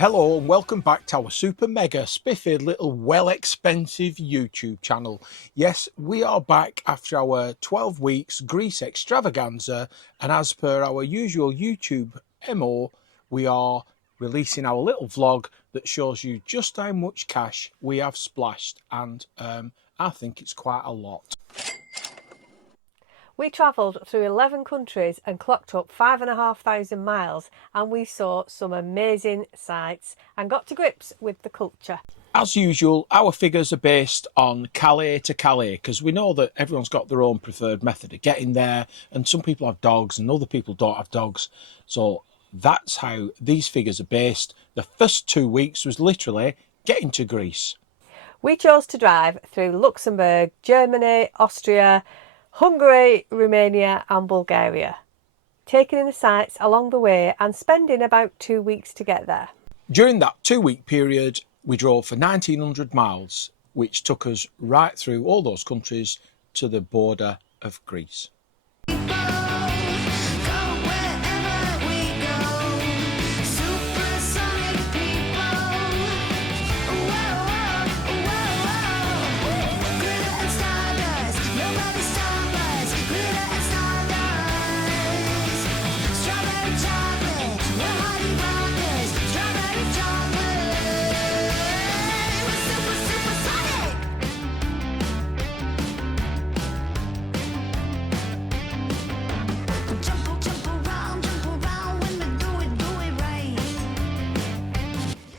Hello and welcome back to our super mega spiffy little well expensive YouTube channel. Yes, we are back after our 12 weeks Greece extravaganza, and as per our usual YouTube MO, we are releasing our little vlog that shows you just how much cash we have splashed, and I think it's quite a lot. We travelled through 11 countries and clocked up 5,500 miles, and we saw some amazing sights and got to grips with the culture. As usual, our figures are based on Calais to Calais, because we know that everyone's got their own preferred method of getting there, and some people have dogs and other people don't have dogs. So that's how these figures are based. The first 2 weeks was literally getting to Greece. We chose to drive through Luxembourg, Germany, Austria, Hungary, Romania and Bulgaria, taking in the sights along the way and spending about 2 weeks to get there. During that 2 week period, we drove for 1,900 miles, which took us right through all those countries to the border of Greece.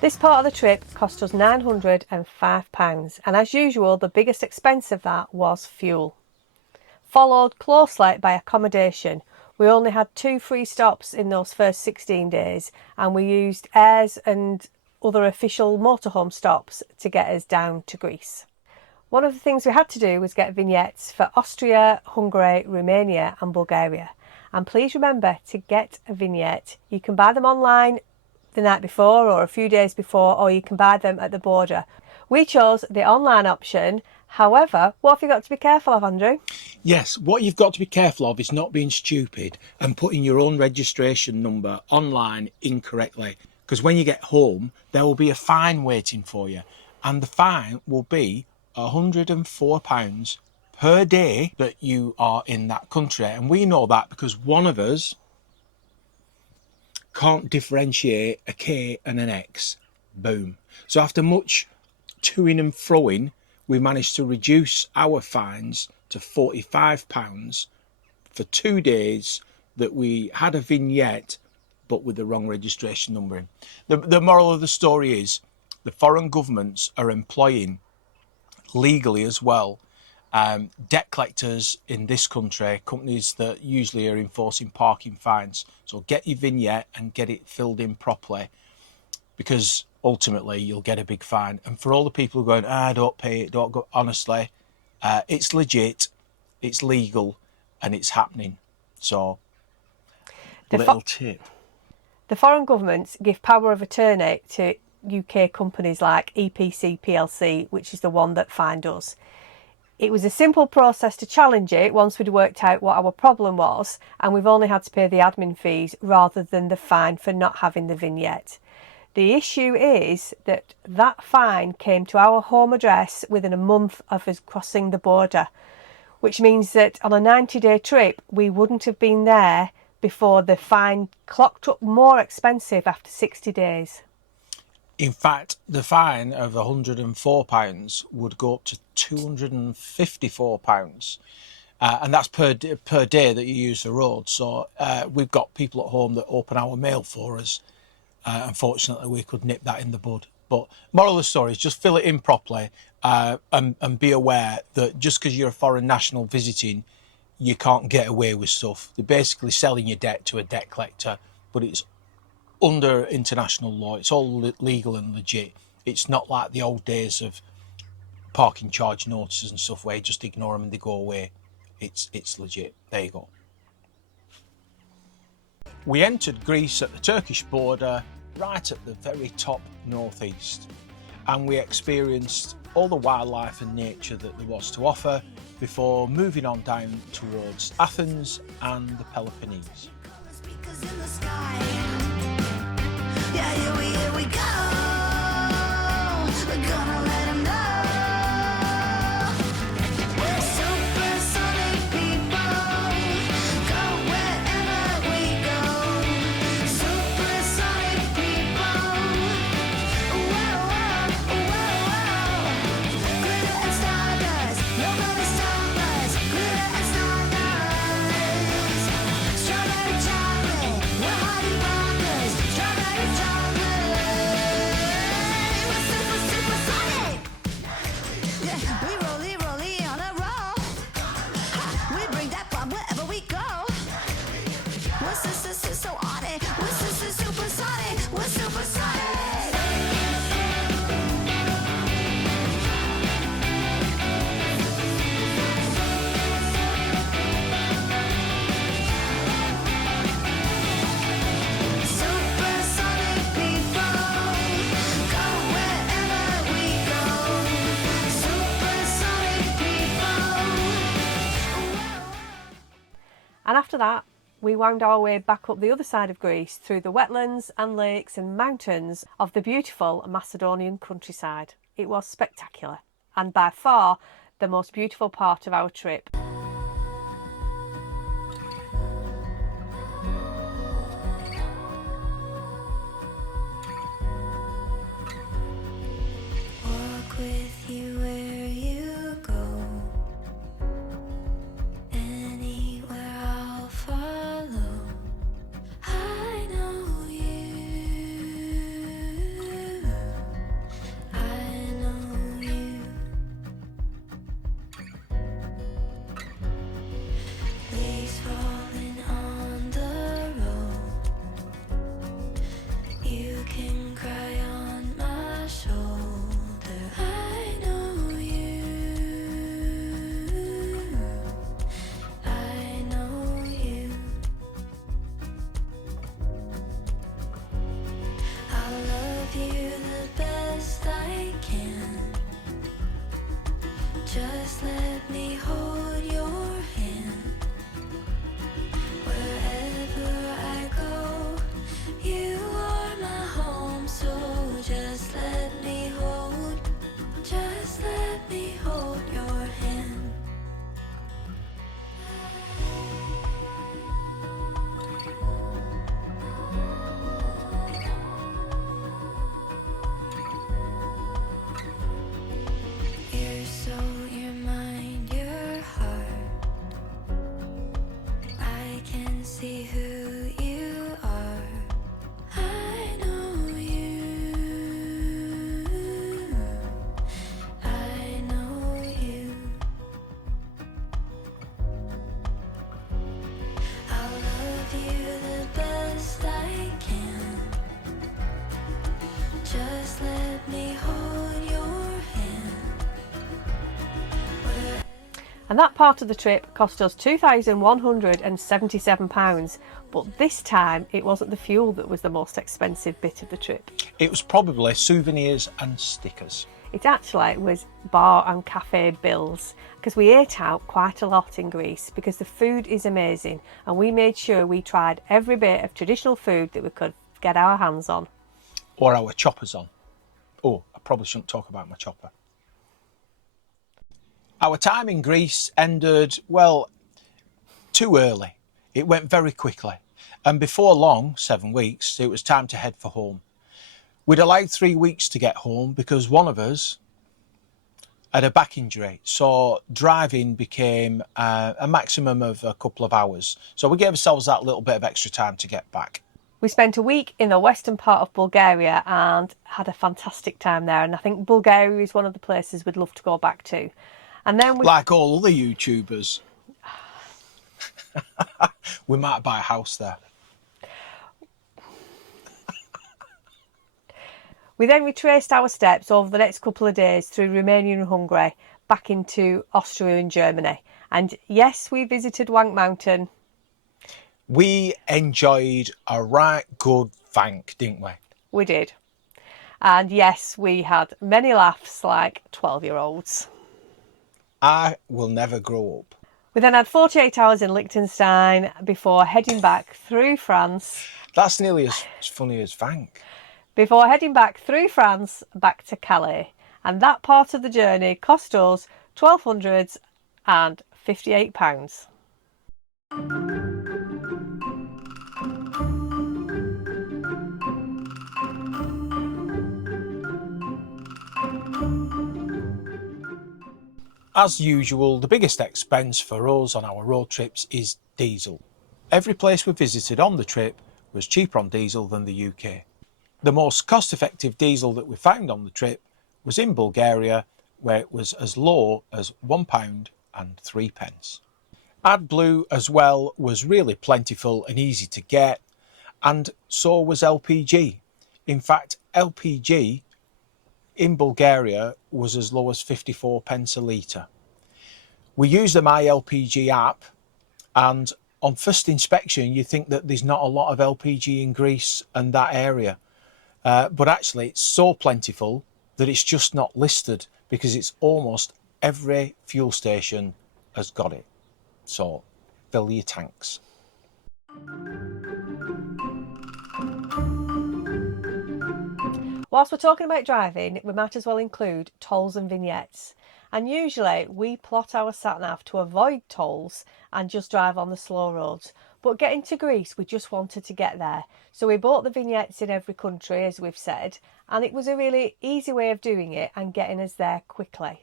This part of the trip cost us £905, and as usual the biggest expense of that was fuel. Followed closely by accommodation. We only had 2 free stops in those first 16 days, and we used Airs and other official motorhome stops to get us down to Greece. One of the things we had to do was get vignettes for Austria, Hungary, Romania and Bulgaria. And please remember to get a vignette. You can buy them online the night before or a few days before, or you can buy them at the border. We chose the online option. However, what have you got to be careful of, Andrew? Yes, what you've got to be careful of is not being stupid and putting your own registration number online incorrectly, because when you get home there will be a fine waiting for you, and the fine will be £104 per day that you are in that country. And we know that because one of us can't differentiate a K and an X. Boom. So after much toing and froing, we managed to reduce our fines to £45 for 2 days that we had a vignette but with the wrong registration number in. The moral of the story is the foreign governments are employing legally as well debt collectors in this country, companies that usually are enforcing parking fines. So get your vignette and get it filled in properly, because ultimately you'll get a big fine. And for all the people going, don't pay it, don't go, honestly, it's legit, it's legal and it's happening. So little tip. The foreign governments give power of attorney to UK companies like EPC PLC, which is the one that fined us. It was a simple process to challenge it once we'd worked out what our problem was, and we've only had to pay the admin fees rather than the fine for not having the vignette. The issue is that that fine came to our home address within a month of us crossing the border, which means that on a 90-day trip we wouldn't have been there before the fine clocked up more expensive after 60 days. In fact, the fine of £104 would go up to £254, and that's per day that you use the road. So we've got people at home that open our mail for us. Unfortunately, we could nip that in the bud. But moral of the story is just fill it in properly, and be aware that just because you're a foreign national visiting, you can't get away with stuff. They're basically selling your debt to a debt collector, but it's under international law. It's all legal and legit. It's not like the old days of parking charge notices and stuff where you just ignore them and they go away. It's legit. There you go. We entered Greece at the Turkish border, right at the very top northeast, and we experienced all the wildlife and nature that there was to offer before moving on down towards Athens and the Peloponnese. Yeah. Yeah, here we go. We're gonna let 'em know. We're supersonic people. Go wherever we go. Supersonic people. Whoa, whoa, whoa. Glitter and stardust. Nobody stop us. Glitter and stardust. Strawberry chocolate. We're Hardy Rockers. Strawberry chocolate. We're supersonic. Yeah, we rolly on a roll. Ha, we bring that bomb wherever we go. We're so on it. We're supersonic. We're supersonic. Supersonic people, go wherever we go. Supersonic people. And after that, we wound our way back up the other side of Greece through the wetlands and lakes and mountains of the beautiful Macedonian countryside. It was spectacular and by far the most beautiful part of our trip. Walk with you where you go. Anywhere I'll follow. I know you. I know you. Leaves falling on the road. You can cry on my shoulder. I know you. I know you. I'll love you the best I can. Just let me hold your hand. Wherever I go, you are my home. So just let me hold your hand. Your soul, your mind, your heart. I can see who you are. I know you. I know you. I'll love you the best I can. Just let me hold your hand. And that part of the trip cost us £2,177, but this time it wasn't the fuel that was the most expensive bit of the trip. It was probably souvenirs and stickers. It actually was bar and cafe bills, because we ate out quite a lot in Greece because the food is amazing and we made sure we tried every bit of traditional food that we could get our hands on. Or our choppers on. Oh, I probably shouldn't talk about my chopper. Our time in Greece ended, well, too early. It went very quickly. And before long, 7 weeks, it was time to head for home. We'd allowed 3 weeks to get home because one of us had a back injury. So driving became a maximum of a couple of hours. So we gave ourselves that little bit of extra time to get back. We spent a week in the western part of Bulgaria and had a fantastic time there. And I think Bulgaria is one of the places we'd love to go back to. And then like all other YouTubers. We might buy a house there. We then retraced our steps over the next couple of days through Romania and Hungary, back into Austria and Germany. And yes, we visited Wank Mountain. We enjoyed a right good vank, didn't we? We did. And yes, we had many laughs like 12-year-olds. I will never grow up. We then had 48 hours in Liechtenstein before heading back through France. That's nearly as funny as vank. before heading back through France back to Calais, and that part of the journey cost us £1,258. As usual, the biggest expense for us on our road trips is diesel. Every place we visited on the trip was cheaper on diesel than the UK. The most cost-effective diesel that we found on the trip was in Bulgaria, where it was as low as £1.03. AdBlue as well was really plentiful and easy to get, and so was LPG. In fact, LPG in Bulgaria was as low as 54 pence a litre. We use the My LPG app, and on first inspection you think that there's not a lot of LPG in Greece and that area, but actually it's so plentiful that it's just not listed, because it's almost every fuel station has got it. So fill your tanks. Whilst we're talking about driving, we might as well include tolls and vignettes. And usually we plot our sat-nav to avoid tolls and just drive on the slow roads. But getting to Greece, we just wanted to get there. So we bought the vignettes in every country, as we've said, and it was a really easy way of doing it and getting us there quickly.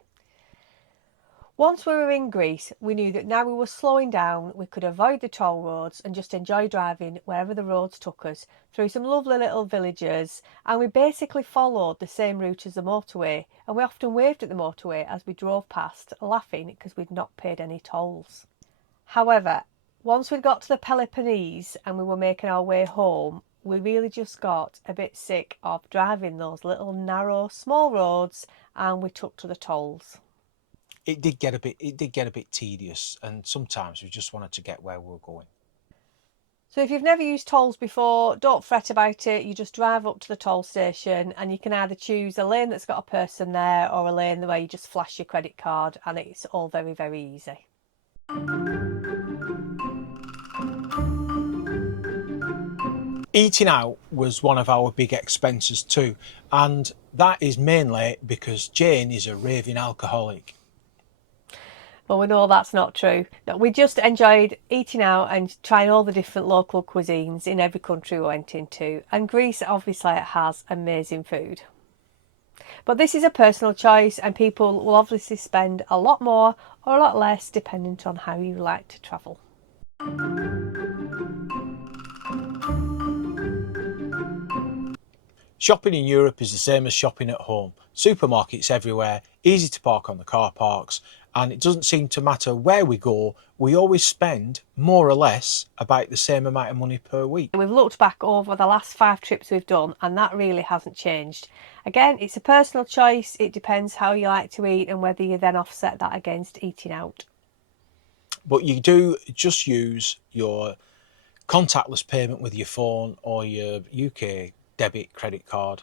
Once we were in Greece, we knew that now we were slowing down, we could avoid the toll roads and just enjoy driving wherever the roads took us, through some lovely little villages, and we basically followed the same route as the motorway, and we often waved at the motorway as we drove past, laughing because we'd not paid any tolls. However, once we'd got to the Peloponnese and we were making our way home, we really just got a bit sick of driving those little narrow small roads, and we took to the tolls. It did get a bit tedious, and sometimes we just wanted to get where we were going. So if you've never used tolls before, don't fret about it. You just drive up to the toll station and you can either choose a lane that's got a person there or a lane where you just flash your credit card, and it's all very, very easy. Eating out was one of our big expenses too, and that is mainly because Jane is a raving alcoholic. Well, we know that's not true. No, we just enjoyed eating out and trying all the different local cuisines in every country we went into. And Greece obviously has amazing food. But this is a personal choice, and people will obviously spend a lot more or a lot less depending on how you like to travel. Shopping in Europe is the same as shopping at home. Supermarkets everywhere, easy to park on the car parks, and it doesn't seem to matter where we go, we always spend more or less about the same amount of money per week. We've looked back over the last 5 trips we've done, and that really hasn't changed. Again, it's a personal choice. It depends how you like to eat and whether you then offset that against eating out. But you do just use your contactless payment with your phone or your UK debit credit card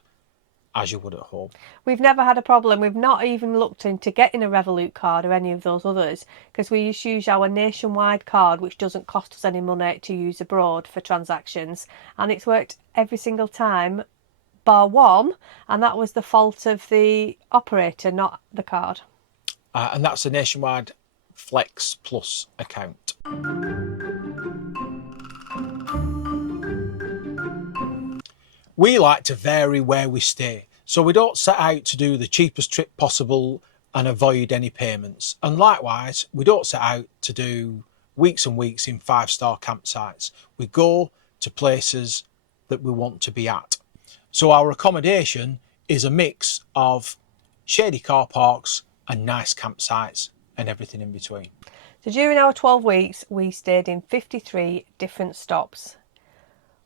as you would at home. We've never had a problem. We've not even looked into getting a Revolut card or any of those others, because we just use our nationwide card, which doesn't cost us any money to use abroad for transactions, and it's worked every single time bar one, and that was the fault of the operator, not the card. And that's a nationwide Flex Plus account. We like to vary where we stay, so we don't set out to do the cheapest trip possible and avoid any payments. And likewise, we don't set out to do weeks and weeks in 5-star campsites. We go to places that we want to be at. So our accommodation is a mix of shady car parks and nice campsites and everything in between. So during our 12 weeks, we stayed in 53 different stops.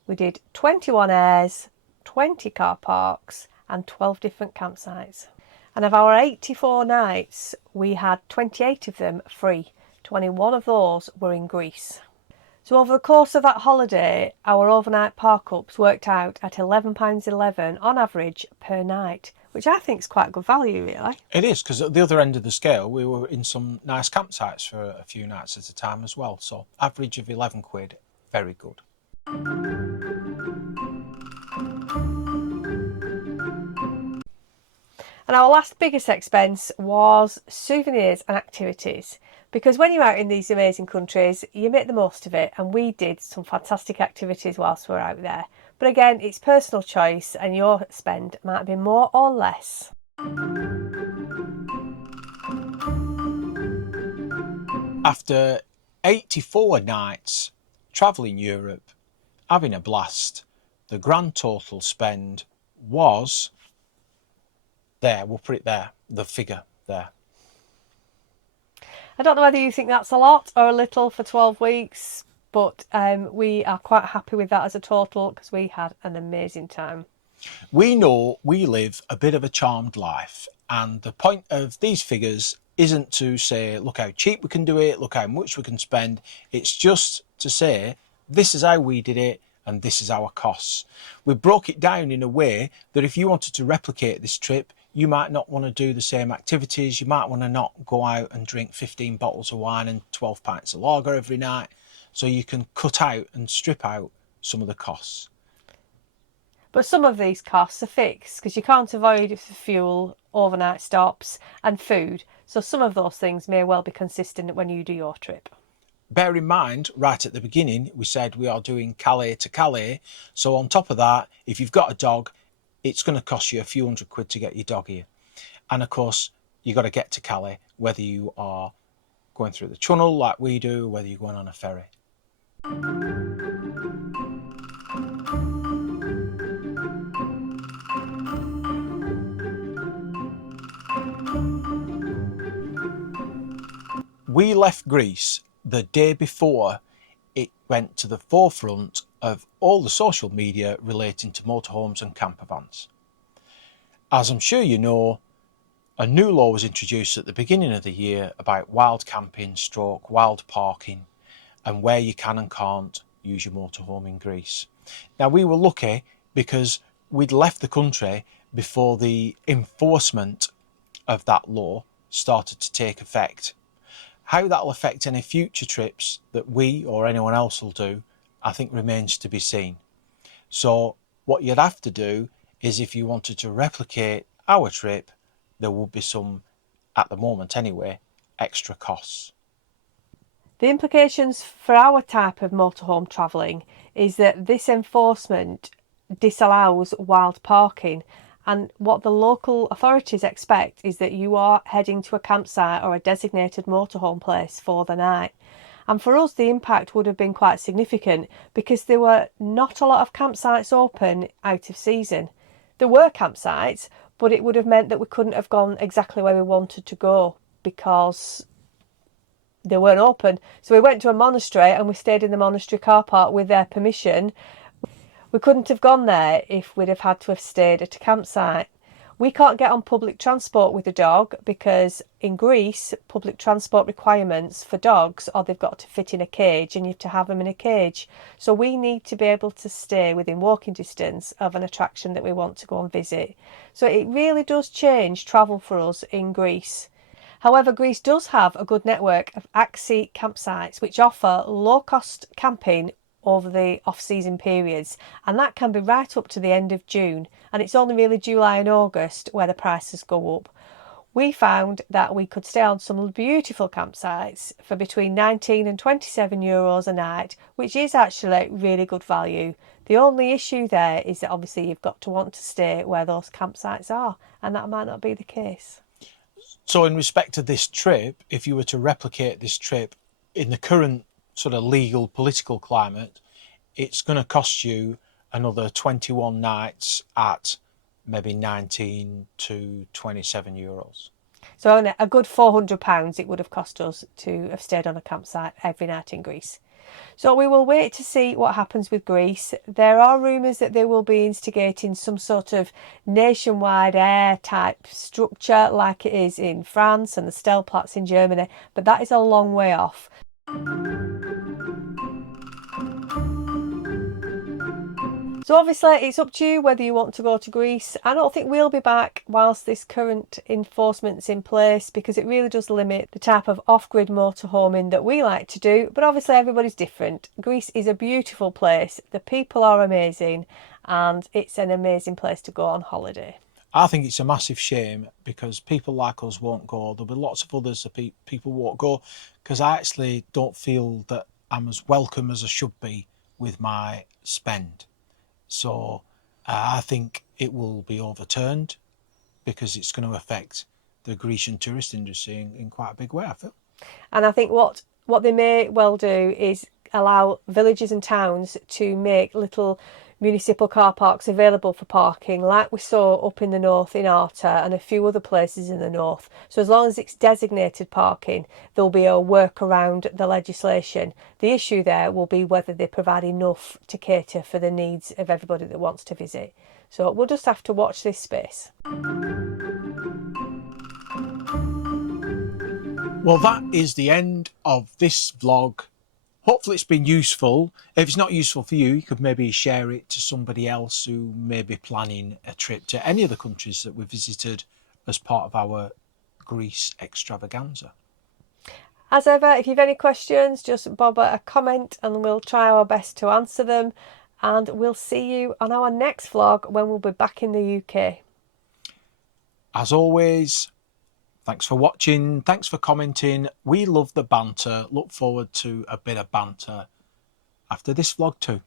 We did 21 airs, 20 car parks and 12 different campsites. And of our 84 nights, we had 28 of them free. 21 of those were in Greece. So over the course of that holiday, our overnight park-ups worked out at £11.11 on average per night, which I think is quite good value, really. It is, because at the other end of the scale, we were in some nice campsites for a few nights at a time as well. So average of £11, very good. And our last biggest expense was souvenirs and activities, because when you're out in these amazing countries, you make the most of it, and we did some fantastic activities whilst we were out there. But again, it's personal choice, and your spend might be more or less. After 84 nights travelling Europe, having a blast, the grand total spend was there. We'll put it there, the figure there. I don't know whether you think that's a lot or a little for 12 weeks, but we are quite happy with that as a total because we had an amazing time. We know we live a bit of a charmed life, and the point of these figures isn't to say, look how cheap we can do it, look how much we can spend. It's just to say, this is how we did it, and this is our costs. We broke it down in a way that if you wanted to replicate this trip, you might not want to do the same activities. You might want to not go out and drink 15 bottles of wine and 12 pints of lager every night. So you can cut out and strip out some of the costs. But some of these costs are fixed because you can't avoid fuel, overnight stops and food. So some of those things may well be consistent when you do your trip. Bear in mind, right at the beginning, we said we are doing Calais to Calais. So on top of that, if you've got a dog, it's going to cost you a few £100 to get your dog here. And of course, you've got to get to Calais, whether you are going through the channel like we do, whether you're going on a ferry. We left Greece the day before it went to the forefront of all the social media relating to motorhomes and camper vans. As I'm sure you know, a new law was introduced at the beginning of the year about wild camping / wild parking and where you can and can't use your motorhome in Greece. Now, we were lucky because we'd left the country before the enforcement of that law started to take effect. How that'll affect any future trips that we or anyone else will do, I think remains to be seen. So what you'd have to do is, if you wanted to replicate our trip, there will be some, at the moment anyway, extra costs. The implications for our type of motorhome travelling is that this enforcement disallows wild parking, and what the local authorities expect is that you are heading to a campsite or a designated motorhome place for the night. And for us, the impact would have been quite significant because there were not a lot of campsites open out of season. There were campsites, but it would have meant that we couldn't have gone exactly where we wanted to go because they weren't open. So we went to a monastery and we stayed in the monastery car park with their permission. We couldn't have gone there if we'd have had to have stayed at a campsite. We can't get on public transport with a dog because in Greece, public transport requirements for dogs are they've got to fit in a cage and you have to have them in a cage. So we need to be able to stay within walking distance of an attraction that we want to go and visit. So it really does change travel for us in Greece. However, Greece does have a good network of AXI campsites which offer low-cost camping over the off-season periods, and that can be right up to the end of June, and it's only really July and August where the prices go up. We found that we could stay on some beautiful campsites for between 19 and 27 euros a night, which is actually really good value. The only issue there is that obviously you've got to want to stay where those campsites are, and that might not be the case. So in respect to this trip, if you were to replicate this trip in the current sort of legal political climate, it's going to cost you another 21 nights at maybe 19 to 27 euros. So on a good £400 it would have cost us to have stayed on a campsite every night in Greece. So we will wait to see what happens with Greece. There are rumours that they will be instigating some sort of nationwide air type structure like it is in France and the Stellplatz in Germany, but that is a long way off. So obviously it's up to you whether you want to go to Greece. I don't think we'll be back whilst this current enforcement's in place because it really does limit the type of off-grid motorhoming that we like to do, but obviously everybody's different. Greece is a beautiful place, the people are amazing, and it's an amazing place to go on holiday. I think it's a massive shame because people like us won't go. There'll be lots of others that people won't go because I actually don't feel that I'm as welcome as I should be with my spend. So I think it will be overturned because it's going to affect the Grecian tourist industry in quite a big way, I feel. And I think what they may well do is allow villages and towns to make little municipal car parks available for parking, like we saw up in the north in Arta and a few other places in the north. So as long as it's designated parking, there'll be a work around the legislation. The issue there will be whether they provide enough to cater for the needs of everybody that wants to visit. So we'll just have to watch this space. Well, that is the end of this vlog. Hopefully it's been useful. If it's not useful for you, you could maybe share it to somebody else who may be planning a trip to any of the countries that we visited as part of our Greece extravaganza. As ever, if you've any questions, just bob a comment and we'll try our best to answer them. And we'll see you on our next vlog when we'll be back in the UK. As always, thanks for watching. Thanks for commenting. We love the banter. Look forward to a bit of banter after this vlog too.